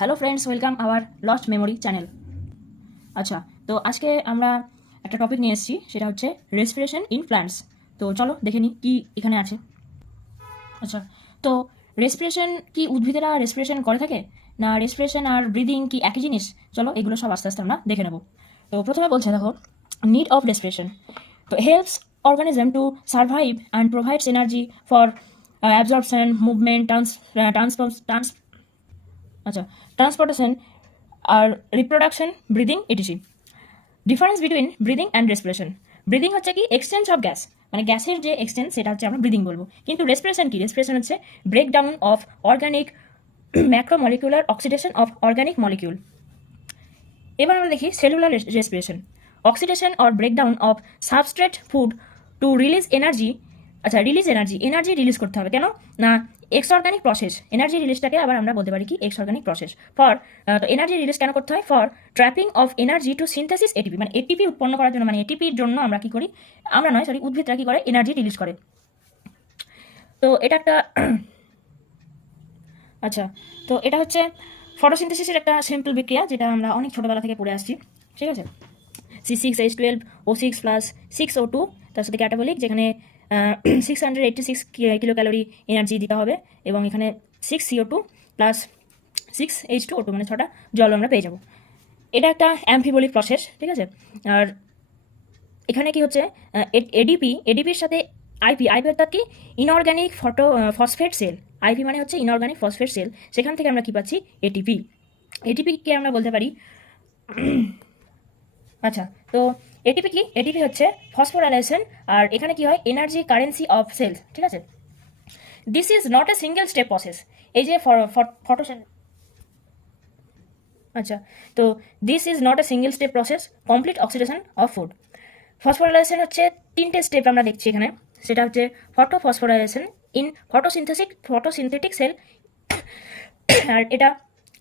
Hello friends, welcome hour lost memory channel. আচ্ছা, তো আজকে আমরা একটা টপিক নিয়ে এসেছি, সেটা হচ্ছে রেসপিরেশন ইন প্ল্যান্টস। তো চলো দেখে নিই কী এখানে আছে। আচ্ছা, তো রেসপিরেশন কি উদ্ভিদেরা রেসপিরেশন করে থাকে, না রেসপিরেশন আর ব্রিদিং কি একই জিনিস? চলো এগুলো সব আস্তে আস্তে আমরা দেখে নেব। তো প্রথমে বলছে, দেখো, নিড অফ রেসপিরেশন। তো helps organism to survive and provides energy for absorption, movement, আচ্ছা, ট্রান্সপোর্টেশন আর reproduction, breathing etc. Difference between breathing and respiration. Breathing হচ্ছে কি এক্সচেঞ্জ অফ গ্যাস, মানে গ্যাসের যে এক্সচেঞ্জ সেটা হচ্ছে আমরা ব্রিদিং বলবো। কিন্তু রেসপিরেশন কি? রেসপিরেশন হচ্ছে breakdown of organic macromolecular oxidation of organic molecule. এবার আমরা দেখি cellular respiration. Oxidation or breakdown of substrate food to release energy. আচ্ছা, রিলিজ এনার্জি রিলিজ করতে হবে কেন না? Exergonic process. এনার্জি রিলিজটাকে আবার আমরা বলতে পারি কি exergonic process. For energy release কেন করতে হয়? For trapping of energy to synthesis ATP, মানে এটিপি উৎপন্ন করার জন্য, মানে এটিপির জন্য আমরা কি করি? উদ্ভিদরা কি করে? এনার্জি রিলিজ করে। তো এটা একটা আচ্ছা, তো এটা হচ্ছে ফটোসিনথেসিসের একটা সিম্পল বিক্রিয়া, যেটা আমরা অনেক ছোটোবেলা থেকে পড়ে আসছি। ঠিক আছে, C6H12O6 প্লাস 6O2, তার সাথে ক্যাটাবলিক, যেখানে 686 কিলো ক্যালোরি এনার্জি দিতে হবে, এবং এখানে 6CO2 প্লাস 6H2O2, মানে 6টা জল আমরা পেয়ে যাব। এটা একটা অ্যাম্ফিবলিক প্রসেস। ঠিক আছে, আর এখানে কি হচ্ছে, এডিপির সাথে আইপি অর্থাৎ কি ইনঅর্গানিক ফসফেট সেল। আইপি মানে হচ্ছে ইনঅর্গানিক ফসফেট সেল, সেখান থেকে আমরা কি পাচ্ছি? এটিপিকে আমরা বলতে পারি। আচ্ছা, তো এটিপি কি? এটিপি হচ্ছে ফসফোরাইলেশন, আর এখানে কি হয়? Energy currency of cells. ঠিক আছে, this is not a single step process. এই যে আচ্ছা, তো this is not a single step process, complete oxidation of food. Phosphorylation হচ্ছে 3টে স্টেপ আমরা দেখছি এখানে, সেটা হচ্ছে ফটোফসফোরাইলেশন ইন ফটোসিনথেটিক সেল, আর এটা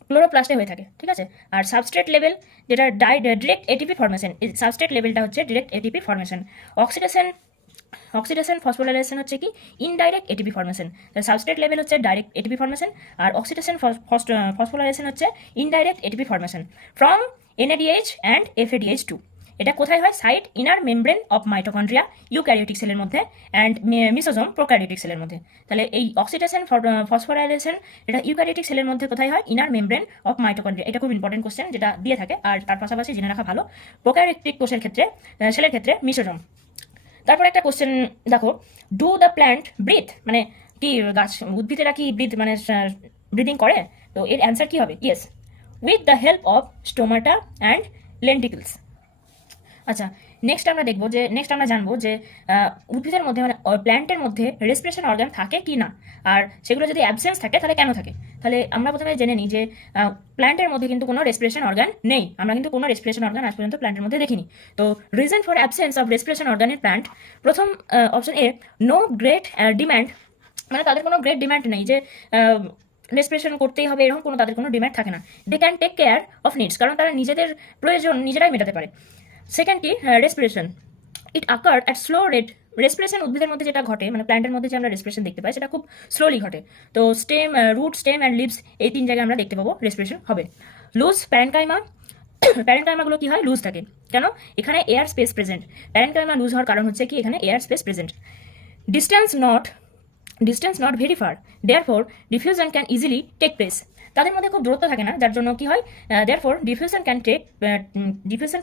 ক্লোরোপ্লাস্টে হয়ে থাকে। ঠিক আছে, আর সাবস্ট্রেট লেভেল, যেটা ডিরেক্ট এটিপি ফর্মেশন। সাবস্ট্রেট লেভেলটা হচ্ছে direct ATP formation. Oxidation phosphorylation হচ্ছে কি indirect ATP formation. Substrate level হচ্ছে ডাইরেক্ট এটিপি ফর্মেশন, আর অক্সিডেশন ফসফোরাইলেশন হচ্ছে indirect ATP formation from NADH and FADH2। এটা কোথায় হয়? Site inner membrane of mitochondria eukaryotic সেলের মধ্যে অ্যান্ড মিসোজোম প্রোক্যারিওটিক সেলের মধ্যে। তাহলে এই অক্সিডেশন ফসফোরাইলেশন এটা ইউক্যারিওটিক সেলের মধ্যে কোথায় হয়? Inner membrane of mitochondria. এটা খুব ইম্পর্টেন্ট কোশ্চেন, যেটা দিয়ে থাকে, আর তার পাশাপাশি জেনে রাখা ভালো প্রোক্যারিওটিক কোষের ক্ষেত্রে, সেলের ক্ষেত্রে মিসোজোম। তারপর একটা কোশ্চেন দেখো, ডু দ্য প্ল্যান্ট ব্রিথ, মানে কি উদ্ভিদেরা কি ব্রিথ মানে ব্রিদিং করে? তো এর অ্যান্সার কি হবে? Yes, with the help of stomata and lenticels. আচ্ছা, নেক্সট আমরা জানবো যে উদ্ভিদের মধ্যে, মানে প্ল্যান্টের মধ্যে রেসপিরেশন অর্গান থাকে কি না, আর সেগুলো যদি অ্যাবসেন্স থাকে তাহলে কেন থাকে। তাহলে আমরা প্রথমে জেনে নিই যে প্ল্যান্টের মধ্যে কিন্তু কোনো রেসপিরেশন অর্গান নেই। আমরা কিন্তু কোনো রেসপিরেশন অর্গান আজ পর্যন্ত প্ল্যান্টের মধ্যে দেখিনি। তো reason for absence of respiration organ in plant, প্রথম option A, no great demand, মানে তাদের কোনো গ্রেট ডিম্যান্ড নেই যে রেসপিরেশন করতেই হবে, এরকম কোনো তাদের কোনো ডিম্যান্ড থাকে না। They can take care of needs, কারণ তারা নিজেদের প্রয়োজন নিজেরাই মেটাতে পারে। সেকেন্ড কি, রেসপিরেশন ইট আকার অ্যাট স্লো রেট। রেসপিরেশন উদ্ভিদের মধ্যে যেটা ঘটে, মানে প্ল্যান্টের মধ্যে যে আমরা রেসপিরেশন দেখতে পাই, সেটা খুব স্লোলি ঘটে। তো রুট, স্টেম অ্যান্ড লিভস, এই 3 জায়গায় আমরা দেখতে পাবো রেসপিরেশন হবে। লুজ প্যারেনকাইমা, প্যারেনকাইমাগুলো কি হয়? লুজ থাকে কেন? এখানে air space present. Parenchyma loose হওয়ার কারণ হচ্ছে কি এখানে air space present. Distance not very far, therefore diffusion can easily take place. তাদের মধ্যে খুব দূরত্ব থাকে না, যার জন্য কি হয়? Therefore diffusion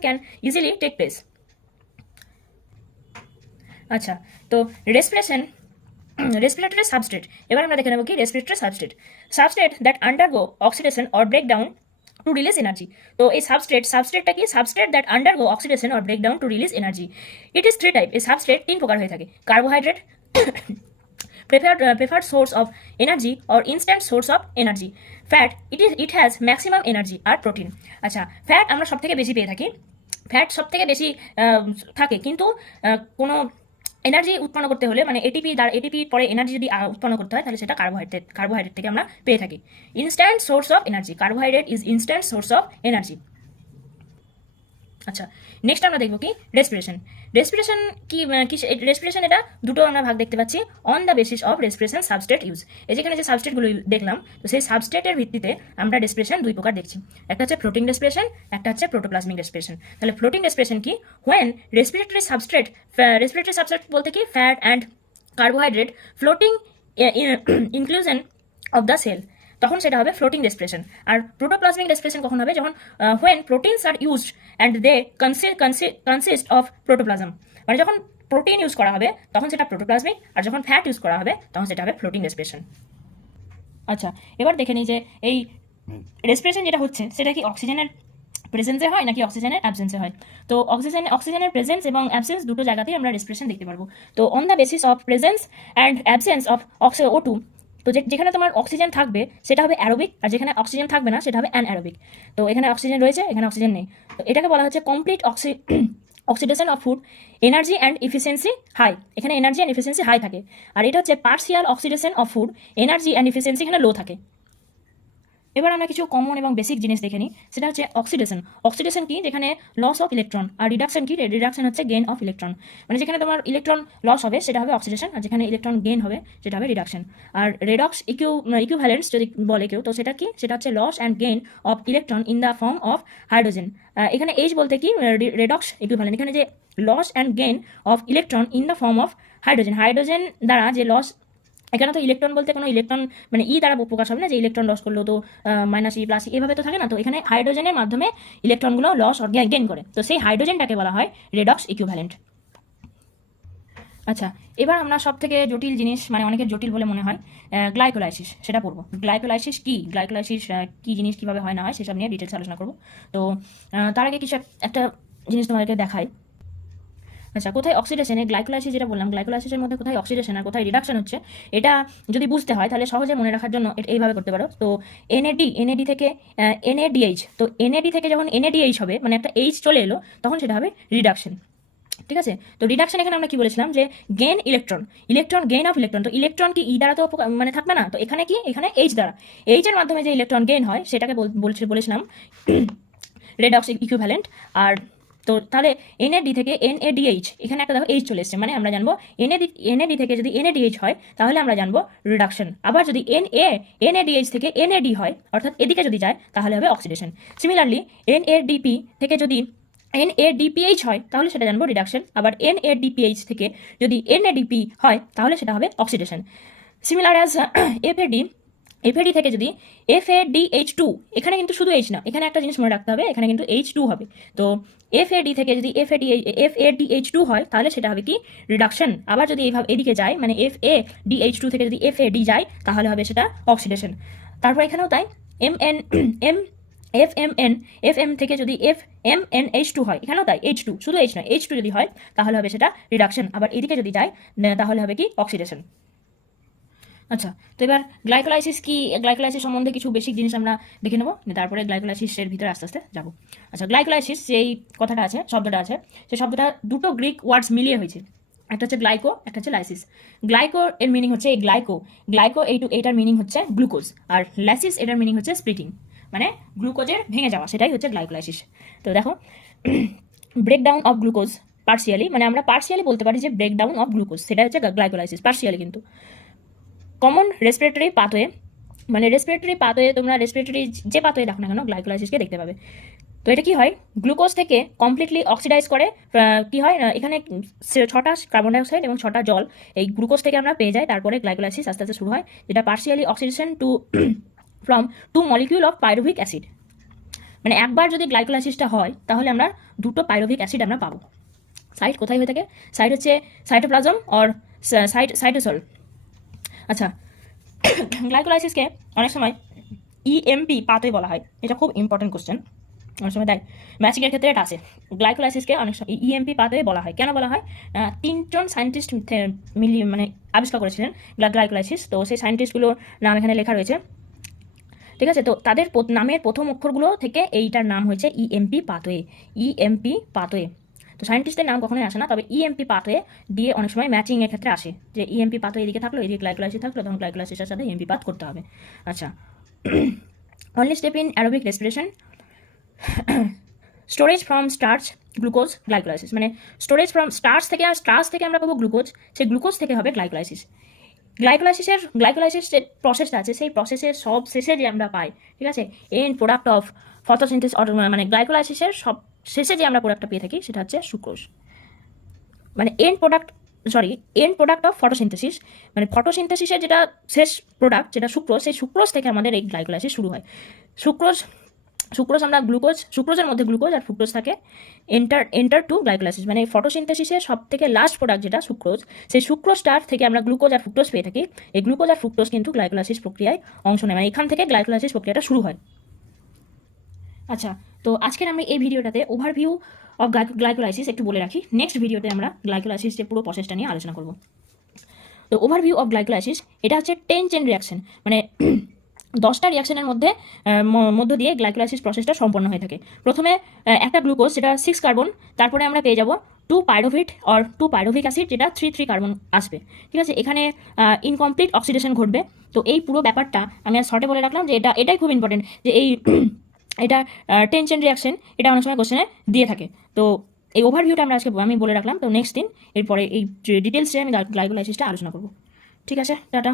can easily take place. আচ্ছা, তো রেসপিরেটরি সাবস্ট্রেট। এবার আমরা দেখে নেব কি respiratory substrate that undergo oxidation or breakdown to release energy. তো এই সাবস্ট্রেটটা কি? Substrate that undergo oxidation or breakdown to release energy. It is 3 type. এই সাবস্ট্রেট 3 প্রকার হয়ে থাকে। Carbohydrate, preferred source of energy or instant source of energy. Fat, it has maximum energy, আর protein. আচ্ছা, ফ্যাট আমরা সব থেকে বেশি পেয়ে থাকি, ফ্যাট সব থেকে বেশি থাকে, কিন্তু কোনো এনার্জি উৎপন্ন করতে হলে, মানে এটিপি পরে এনার্জি যদি উৎপন্ন করতে হয়, তাহলে সেটা কার্বোহাইড্রেট থেকে আমরা পেয়ে থাকি। Instant source of energy, carbohydrate is instant source of energy. আচ্ছা, নেক্সট আমরা দেখবো কি রেসপিরেশন। রেসপিরেশন কি রেসপিরেশন, এটা দুটো আমরা ভাগ দেখতে পাচ্ছি on the basis of respiration substrate use. এই যেখানে যে সাবস্ট্রেটগুলো দেখলাম, তো সেই সাবস্ট্রেটের ভিত্তিতে আমরা রেসপিরেশন দুই প্রকার দেখছি, একটা হচ্ছে ফ্লোটিং রেসপিরেশন, একটা হচ্ছে প্রোটোপ্লাজমিক রেসপিরেশন। তাহলে ফ্লোটিং রেসপিরেশন কি, হোয়েন রেসপিরেটরি সাবস্ট্রেট বলতে কি fat and carbohydrate floating inclusion of the cell, তখন সেটা হবে ফ্লোটিং রেসপিরেশন। আর প্রোটোপ্লাজমিক রেসপিরেশন কখন হবে, যখন when proteins are used and they consist of protoplasm, মানে যখন প্রোটিন ইউজ করা হবে তখন সেটা প্রোটোপ্লাজমিক, আর যখন ফ্যাট ইউজ করা হবে তখন সেটা হবে ফ্লোটিং রেসপিরেশন। আচ্ছা, এবার দেখে নিই যে এই রেসপিরেশন যেটা হচ্ছে সেটা কি অক্সিজেনের প্রেজেন্সে হয় নাকি অক্সিজেনের অ্যাবসেন্সে হয়। তো অক্সিজেনের প্রেজেন্স এবং অ্যাবসেন্স দুটো জায়গাতেই আমরা রেসপিরেশন দেখতে পারবো। তো on the basis of presence and absence of O2, তো যেখানে তোমার অক্সিজেন থাকবে সেটা হবে অ্যারোবিক, আর যেখানে অক্সিজেন থাকবে না সেটা হবে অ্যানঅ্যারোবিক। তো এখানে অক্সিজেন রয়েছে, এখানে অক্সিজেন নেই, তো এটাকে বলা হচ্ছে complete oxidation of food, energy and efficiency high. এখানে এনার্জি অ্যান্ড ইফিসিয়েন্সি হাই থাকে, আর এটা হচ্ছে partial oxidation of food, energy and efficiency এখানে লো থাকে। এবার আমরা কিছু কমন এবং বেসিক জিনিস দেখে নিই, সেটা হচ্ছে অক্সিডেশন। অক্সিডেশন কি, যেখানে লস অফ ইলেকট্রন, আর রিডাকশন কি, রিডাকশন হচ্ছে গেইন অফ ইলেকট্রন। মানে যেখানে তোমার ইলেকট্রন লস হবে সেটা হবে অক্সিডেশন, আর যেখানে ইলেকট্রন গেইন হবে সেটা হবে রিডাকশন। আর রেডক্স ইকুইভ্যালেন্স যদি বলে কেউ, তো সেটা কি, সেটা হচ্ছে loss and gain of electron in the form of hydrogen. এখানে এইচ বলতে কি, রেডক্স ইকুইভ্যালেন্ট, এখানে যে loss and gain of electron in the form of hydrogen, hydrogen দ্বারা যে লস, এখানে তো ইলেকট্রন বলতে কোনো ইলেকট্রন মানে দ্বারা প্রকাশ হবে না, যে ইলেকট্রন লস করলো তো -E+E এভাবে তো থাকে না, তো এখানে হাইড্রোজেনের মাধ্যমে ইলেকট্রনগুলো লস আর গেইন করে, তো সেই হাইড্রোজেনটাকে বলা হয় রেডক্স ইকুইভ্যালেন্ট। আচ্ছা, এবার আমরা সব থেকে জটিল জিনিস, মানে অনেকের জটিল বলে মনে হয়, গ্লাইকোলাইসিস, সেটা পড়বো। গ্লাইকোলাইসিস কি, গ্লাইকোলাইসিস কি জিনিস, কীভাবে হয় না হয় সেসব নিয়ে ডিটেলস আলোচনা করবো। তো তার আগে কিছু একটা জিনিস তোমাদেরকে দেখাই। আচ্ছা, কোথায় অক্সিডেশনে গ্লাইকোলাইসিস, যেটা বললাম গ্লাইকোলাইসিসের মধ্যে কোথায় অক্সিডেশন আর কোথায় রিডাকশন হচ্ছে, এটা যদি বুঝতে হয় তাহলে সহজে মনে রাখার জন্য এইভাবে করতে পারো। তো এনএডি থেকে NADH, তো NAD থেকে যখন NADH হবে, মানে একটা H চলে এলো, তখন সেটা হবে রিডাকশন। ঠিক আছে, তো রিডাকশন এখানে আমরা কি বলেছিলাম, যে gain electron gain of electron, তো ইলেকট্রন কি দ্বারা তো মানে থাকবে না, তো এখানে কি, এখানে H দ্বারা, H এর মাধ্যমে যে ইলেকট্রন গেইন হয় সেটাকে বলেছিলাম রেডক্স ইকুইভ্যালেন্ট। আর তো তাহলে NAD থেকে NADH, এখানে একটা দেখো H চলে এসছে, মানে আমরা জানবো NAD থেকে যদি NADH হয় তাহলে আমরা জানবো রিডাকশন। আবার যদি NADH থেকে NAD হয়, অর্থাৎ এদিকে যদি যায় তাহলে হবে অক্সিডেশন। সিমিলারলি NADP থেকে যদি NADPH হয় তাহলে সেটা জানবো রিডাকশন। আবার NADPH থেকে যদি NADP হয় তাহলে সেটা হবে অক্সিডেশন। সিমিলার অ্যাজ FAD থেকে যদি FADH2, এখানে কিন্তু শুধু H না, এখানে একটা জিনিস মনে রাখতে হবে, এখানে কিন্তু H2 হবে। তো FAD থেকে যদি FADH2 হয় তাহলে সেটা হবে কি, রিডাকশন। আবার যদি এইভাবে এদিকে যায়, মানে FADH2 থেকে যদি FAD যায় তাহলে হবে সেটা অক্সিডেশন। তারপর এখানেও তাই, FM থেকে যদি FMNH2 হয়, এখানেও তাই H2, শুধু H নয় H2 যদি হয় তাহলে হবে সেটা রিডাকশন। আবার এদিকে যদি যায় তাহলে হবে কি, অক্সিডেশন। আচ্ছা, তো এবার গ্লাইকোলাইসিস কি, গ্লাইকোলাইসিস সম্বন্ধে কিছু বেসিক জিনিস আমরা দেখে নেবো, তারপরে গ্লাইকোলাইসিসের ভিতরে আস্তে আস্তে যাবো। আচ্ছা, গ্লাইকোলাইসিস যেই কথাটা আছে, শব্দটা আছে, সেই শব্দটা দুটো গ্রিক ওয়ার্ডস মিলিয়ে হয়েছে, একটা হচ্ছে গ্লাইকো, একটা হচ্ছে লাইসিস। গ্লাইকো এর মিনিং হচ্ছে এই গ্লাইকো এইটার মিনিং হচ্ছে গ্লুকোজ, আর লাইসিস এটার মিনিং হচ্ছে স্প্লিটিং, মানে গ্লুকোজের ভেঙে যাওয়া, সেটাই হচ্ছে গ্লাইকোলাইসিস। তো দেখো, ব্রেকডাউন অফ গ্লুকোজ পার্সিয়ালি, মানে আমরা পার্সিয়ালি বলতে পারি যে ব্রেকডাউন অফ গ্লুকোজ, সেটা হচ্ছে গ্লাইকোলাইসিস, পার্সিয়ালি কিন্তু। কমন রেসপিরেটরি পাথওয়ে, মানে রেসপিরেটরি পাথওয়ে, তোমরা রেসপিরেটরি যে পাথওয়ে দেখো না কেন গ্লাইকোলাইসিসকে দেখতে পাবে। তো এটা কি হয়, গ্লুকোজ থেকে কমপ্লিটলি অক্সিডাইজ করে, কি হয় এখানে 6টা কার্বন ডাইঅক্সাইড এবং 6টা জল এই গ্লুকোজ থেকে আমরা পেয়ে যাই, তারপরে গ্লাইকোলাইসিস আস্তে আস্তে শুরু হয়, যেটা partially oxidation to from 2 molecule of pyruvic acid. মানে একবার যদি গ্লাইকোলাইসিসটা হয় তাহলে আমরা 2টো পাইরুভিক অ্যাসিড আমরা পাবো। সাইট কোথায় হয়ে থাকে, সাইট হচ্ছে সাইটোপ্লাজম অর সাইটোসল। আচ্ছা, গ্লাইকোলাইসিসকে অনেক সময় EMP পাথওয়ে বলা হয়, এটা খুব ইম্পর্টেন্ট কোশ্চেন, অনেক সময় দেয় ম্যাচিংয়ের ক্ষেত্রে এটা আছে। গ্লাইকোলাইসিসকে অনেক সময় EMP পাথওয়ে বলা হয়, কেন বলা হয়, 3জন সায়েন্টিস্ট মানে আবিষ্কার করেছিলেন গ্লাইকোলাইসিস, তো সেই সায়েন্টিস্টগুলোর নাম এখানে লেখা রয়েছে, ঠিক আছে। তো তাদের নামের প্রথম অক্ষরগুলো থেকে এইটার নাম হয়েছে EMP পাথওয়ে। তো সায়েন্টিস্টের নাম কখনোই আসে না, তবে EMP পাথওয়ে দিয়ে অনেক সময় ম্যাচিং এর ক্ষেত্রে আসে, যে EMP পাথওয়ে এদিকে থাকলো, এদিকে গ্লাইকোলাইসিস থাকলো, তখন গ্লাইকোলাইসিসের সাথে EMP পাথ করতে হবে। আচ্ছা, only step in aerobic respiration, storage from starch glucose glycolysis, মানে স্টোরেজ ফ্রম স্টার্চ থেকে আমরা পাবো গ্লুকোজ, সেই গ্লুকোজ থেকে হবে গ্লাইকোলাইসিস। গ্লাইকোলাইসিস যে প্রসেসটা আছে সেই প্রসেসের সব শেষে যে আমরা পাই, ঠিক আছে, এন্ড প্রোডাক্ট অফ ফটোসিনথেসিস, মানে গ্লাইকোলাইসিসের সব শেষে যে আমরা প্রোডাক্টটা পেয়ে থাকি সেটা হচ্ছে সুক্রোজ, মানে এন্ড প্রোডাক্ট অফ ফটোসিনথেসিস, মানে ফটোসিনথেসিসের যেটা শেষ প্রোডাক্ট যেটা সুক্রোজ, সেই সুক্রোজ থেকে আমাদের এই গ্লাইকোলাইসিস শুরু হয়। সুক্রোজ আমরা সুক্রোজের মধ্যে গ্লুকোজ আর ফ্রুক্টোজ থাকে, এন্টার টু গ্লাইকোলাইসিস, মানে ফটোসিনথেসিসের সব থেকে লাস্ট প্রোডাক্ট যেটা সুক্রোজ, সেই সুক্রোজটার থেকে আমরা গ্লুকোজ আর ফ্রুক্টোজ পেয়ে থাকি। এই গ্লুকোজ আর ফ্রুক্টোজ কিন্তু গ্লাইকোলাইসিস প্রক্রিয়ায় অংশ নেয়, মানে এখান থেকে গ্লাইকোলাইসিস প্রক্রিয়াটা শুরু হয়। আচ্ছা, তো আজকের আমি এই ভিডিওটাতে ওভারভিউ অফ গ্লাইকোলাইসিস একটু বলে রাখি, নেক্সট ভিডিওতে আমরা গ্লাইকোলাইসিস যে পুরো প্রসেসটা নিয়ে আলোচনা করব। তো ওভারভিউ অফ গ্লাইকোলাইসিস এটা হচ্ছে 10 চেন রিয়াকশন, মানে 10টা রিয়াকশনের মধ্য দিয়ে গ্লাইকোলাইসিস প্রসেসটা সম্পন্ন হয়ে থাকে। প্রথমে একটা গ্লুকোজ যেটা 6 কার্বন, তারপরে আমরা পেয়ে যাব 2 পাইরোভিট অর 2 পাইরোভিক অ্যাসিড যেটা 3 কার্বন আসবে, ঠিক আছে। এখানে ইনকমপ্লিট অক্সিডেশন ঘটবে। তো এই পুরো ব্যাপারটা আমি শর্টে বলে রাখলাম যে এটাই খুব ইম্পর্টেন্ট, যে এটা 10 চেন রিয়াকশন, এটা অনেক সময় কোশ্চেনে দিয়ে থাকে। তো এই ওভারভিউটা আমি বলে রাখলাম। তো নেক্সট দিন এরপরে এই ডিটেলসে আমি গ্লাইকোলাইসিসটা আলোচনা করব, ঠিক আছে। টাটা।